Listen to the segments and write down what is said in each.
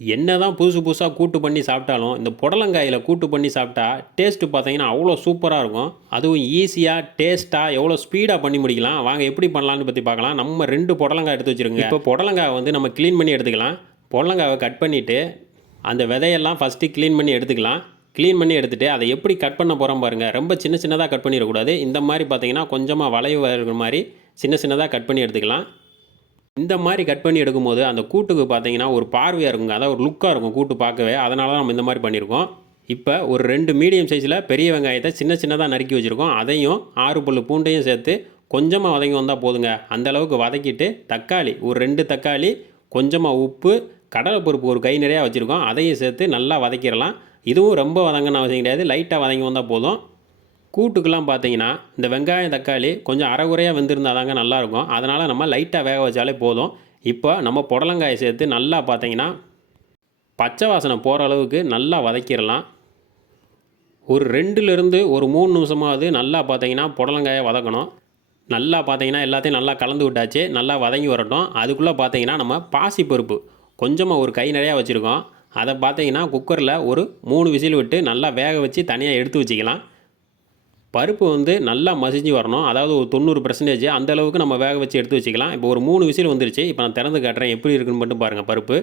என்னதான் புதுசு புதுசாக கூட்டு பண்ணி சாப்பிட்டாலும் இந்த புடலங்காயில் கூட்டு பண்ணி சாப்பிட்டா டேஸ்ட்டு பார்த்தீங்கன்னா அவ்வளோ சூப்பராக இருக்கும். அதுவும் ஈஸியாக டேஸ்ட்டாக எவ்வளோ ஸ்பீடாக பண்ணி முடிக்கலாம். வாங்க எப்படி பண்ணலான்னு பற்றி பார்க்கலாம். நம்ம 2 புடலங்காய் எடுத்து வச்சுருங்க. இப்போ புடலங்காய் வந்து நம்ம க்ளீன் பண்ணி எடுத்துக்கலாம். புடலங்காவை கட் பண்ணிவிட்டு அந்த விதையெல்லாம் ஃபஸ்ட்டு க்ளீன் பண்ணி எடுத்துக்கலாம். க்ளீன் பண்ணி எடுத்துகிட்டு அதை எப்படி கட் பண்ண போகிறோம் பாருங்கள். ரொம்ப சின்ன சின்னதாக கட் பண்ணிடக்கூடாது. இந்த மாதிரி பார்த்தீங்கன்னா கொஞ்சமாக வளைவு இருக்கிற மாதிரி சின்ன சின்னதாக கட் பண்ணி எடுத்துக்கலாம். இந்த மாதிரி கட் பண்ணி எடுக்கும்போது அந்த கூட்டுக்கு பார்த்தீங்கன்னா ஒரு பார்வையாக இருக்குங்க. அதாவது ஒரு லுக்காக இருக்கும் கூட்டு பார்க்கவே. அதனால தான் நம்ம இந்த மாதிரி பண்ணியிருக்கோம். இப்போ ஒரு 2 மீடியம் சைஸில் பெரிய வெங்காயத்தை சின்ன சின்னதாக நறுக்கி வச்சுருக்கோம். அதையும் 6 பல்லு பூண்டையும் சேர்த்து கொஞ்சமாக வதங்கி வந்தால் போதுங்க. அந்தளவுக்கு வதக்கிட்டு தக்காளி ஒரு 2 தக்காளி, கொஞ்சமாக உப்பு, கடலைப்பருப்பு ஒரு கை நிறையா வச்சுருக்கோம். அதையும் சேர்த்து நல்லா வதக்கிடலாம். இதுவும் ரொம்ப வதங்கன்னு அவசியம் கிடையாது. லைட்டாக வதங்கி வந்தால் போதும். கூட்டுக்கெல்லாம் பார்த்தீங்கன்னா இந்த வெங்காயம் தக்காளி கொஞ்சம் அரைகுறையாக வெந்திருந்தால் தாங்க நல்லாயிருக்கும். அதனால் நம்ம லைட்டாக வேக வச்சாலே போதும். இப்போ நம்ம புடலங்காயை சேர்த்து நல்லா பார்த்தீங்கன்னா பச்சை வாசனை போகிற அளவுக்கு நல்லா வதக்கிடலாம். ஒரு 2லேருந்து ஒரு 3 நிமிஷமாவது நல்லா பார்த்தீங்கன்னா புடலங்காயை வதக்கணும். நல்லா பார்த்தீங்கன்னா எல்லாத்தையும் நல்லா கலந்து விட்டாச்சு. நல்லா வதங்கி வரட்டும். அதுக்குள்ளே பார்த்தீங்கன்னா நம்ம பாசிப்பருப்பு கொஞ்சமாக ஒரு கை நிறையா வச்சுருக்கோம். அதை பார்த்தீங்கன்னா குக்கரில் ஒரு 3 விசில் விட்டு நல்லா வேக வச்சு தனியாக எடுத்து வச்சுக்கலாம். பருப்பு வந்து நல்லா மசிஞ்சு வரணும். அதாவது ஒரு 90% அந்தளவுக்கு நம்ம வேக வச்சு எடுத்து வச்சுக்கலாம். இப்போ ஒரு 3 விசில் வந்துருச்சு. இப்போ நான் திறந்து காட்டுறேன் எப்படி இருக்குன்னு மட்டும் பாருங்கள். பருப்பு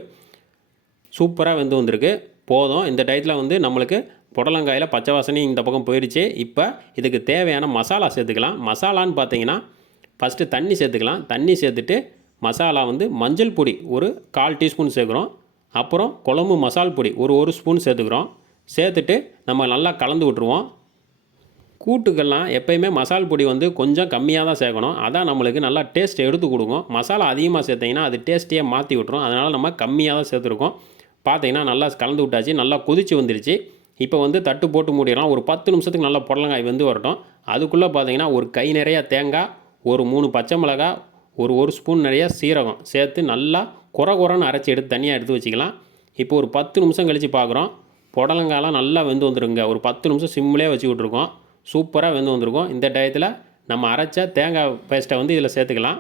சூப்பராக வெந்து வந்திருக்கு. போதும். இந்த டயத்தில் வந்து நம்மளுக்கு புடலங்காயில் பச்சை வாசனை இந்த பக்கம் போயிடுச்சு. இப்போ இதுக்கு தேவையான மசாலா சேர்த்துக்கலாம். மசாலான்னு பார்த்தீங்கன்னா ஃபஸ்ட்டு தண்ணி சேர்த்துக்கலாம். தண்ணி சேர்த்துட்டு மசாலா வந்து மஞ்சள் பொடி ஒரு 1/4 டீஸ்பூன் சேர்க்குறோம். அப்புறம் குழம்பு மசால் பொடி ஒரு ஸ்பூன் சேர்த்துக்கிறோம். சேர்த்துட்டு நம்ம நல்லா கலந்து விட்ருவோம். கூட்டுக்கெல்லாம் எப்போயுமே மசால் பொடி வந்து கொஞ்சம் கம்மியாக தான் சேர்க்கணும். அதான் நம்மளுக்கு நல்லா டேஸ்ட் எடுத்து கொடுக்கும். மசாலா அதிகமாக சேர்த்திங்கன்னா அது டேஸ்ட்டையே மாற்றி விட்டுரும். அதனால் நம்ம கம்மியாக தான் சேர்த்துருக்கோம். பார்த்தீங்கன்னா நல்லா கலந்து விட்டாச்சு. நல்லா கொதிச்சு வந்துருச்சு. இப்போ வந்து தட்டு போட்டு மூடிடலாம். ஒரு 10 நிமிஷத்துக்கு நல்லா புடலங்காய் வந்து வரட்டும். அதுக்குள்ளே பார்த்தீங்கன்னா ஒரு கை நிறையா தேங்காய், ஒரு 3 பச்சை மிளகாய், ஒரு ஸ்பூன் நிறையா சீரகம் சேர்த்து நல்லா குறன்னு அரைச்சி எடுத்து தனியாக எடுத்து வச்சுக்கலாம். இப்போ ஒரு 10 நிமிஷம் கழித்து பார்க்குறோம். புடலங்காயெலாம் நல்லா வெந்து வந்துருங்க. ஒரு 10 நிமிஷம் சிம்மிலே வச்சு விட்ருக்கோம். சூப்பராக வெந்து வந்திருக்கும். இந்த டயத்தில் நம்ம அரைச்ச தேங்காய் பேஸ்ட்டை வந்து இதில் சேர்த்துக்கலாம்.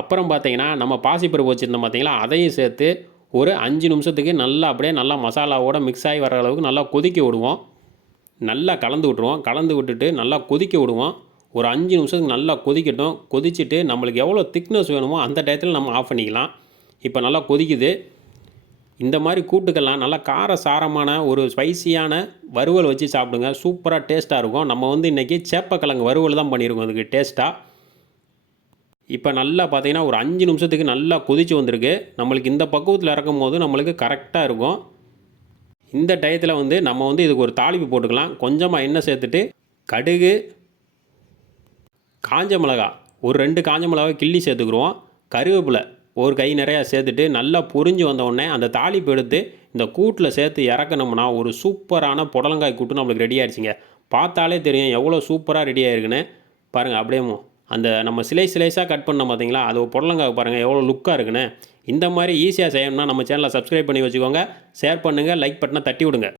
அப்புறம் பார்த்தீங்கன்னா நம்ம பாசிப்பருப்பு வச்சுருந்தோம் பார்த்தீங்களா, அதையும் சேர்த்து ஒரு 5 நிமிஷத்துக்கு நல்லா அப்படியே நல்லா மசாலாவோட மிக்ஸ் ஆகி வர அளவுக்கு நல்லா கொதிக்க விடுவோம். நல்லா கலந்து விட்ருவோம். கலந்து விட்டுட்டு நல்லா கொதிக்க விடுவோம். ஒரு 5 நிமிஷத்துக்கு நல்லா கொதிக்கட்டும். கொதிச்சுட்டு நம்மளுக்கு எவ்வளோ திக்னஸ் வேணுமோ அந்த டயத்தில் நம்ம ஆஃப் பண்ணிக்கலாம். இப்போ நல்லா கொதிக்குது. இந்த மாதிரி கூட்டுக்கெல்லாம் நல்லா கார சாரமான ஒரு ஸ்பைசியான வறுவல் வச்சு சாப்பிடுங்க. சூப்பராக டேஸ்ட்டாக இருக்கும். நம்ம வந்து இன்றைக்கி சேப்பக்கிழங்கு வறுவல் தான் பண்ணியிருக்கோம் அதுக்கு டேஸ்ட்டாக. இப்போ நல்லா பார்த்தீங்கன்னா ஒரு 5 நிமிஷத்துக்கு நல்லா கொதிச்சு வந்திருக்கு. நம்மளுக்கு இந்த பக்குவத்தில் இறக்கும் போது நம்மளுக்கு கரெக்டாக இருக்கும். இந்த டயத்தில் வந்து நம்ம வந்து இதுக்கு ஒரு தாளிப்பு போட்டுக்கலாம். கொஞ்சமாக எண்ணெய் சேர்த்துட்டு கடுகு, காஞ்ச மிளகாய் ஒரு 2 காஞ்ச மிளகாய் கிள்ளி சேர்த்துக்குருவோம். கருவேப்பிலை ஒரு கை நிறையா சேர்த்துட்டு நல்லா பொரிஞ்சு வந்தவுடனே அந்த தாளிப்பு எடுத்து இந்த கூட்டில் சேர்த்து இறக்கணும்னா ஒரு சூப்பரான புடலங்காய் கூட்டு நம்மளுக்கு ரெடி ஆகிடுச்சிங்க. பார்த்தாலே தெரியும் எவ்வளோ சூப்பராக ரெடி ஆகிருக்குன்னு. பாருங்கள் அப்படியே அந்த நம்ம ஸ்லைஸாக கட் பண்ணோம் பார்த்தீங்களா, அது புடலங்காய் பாருங்கள் எவ்வளோ லுக்காக இருக்குன்னு. இந்த மாதிரி ஈஸியாக செய்யணும்னா நம்ம சேனலை சப்ஸ்கிரைப் பண்ணி வச்சுக்கோங்க. ஷேர் பண்ணுங்கள். லைக் பட்டனை தட்டி விடுங்க.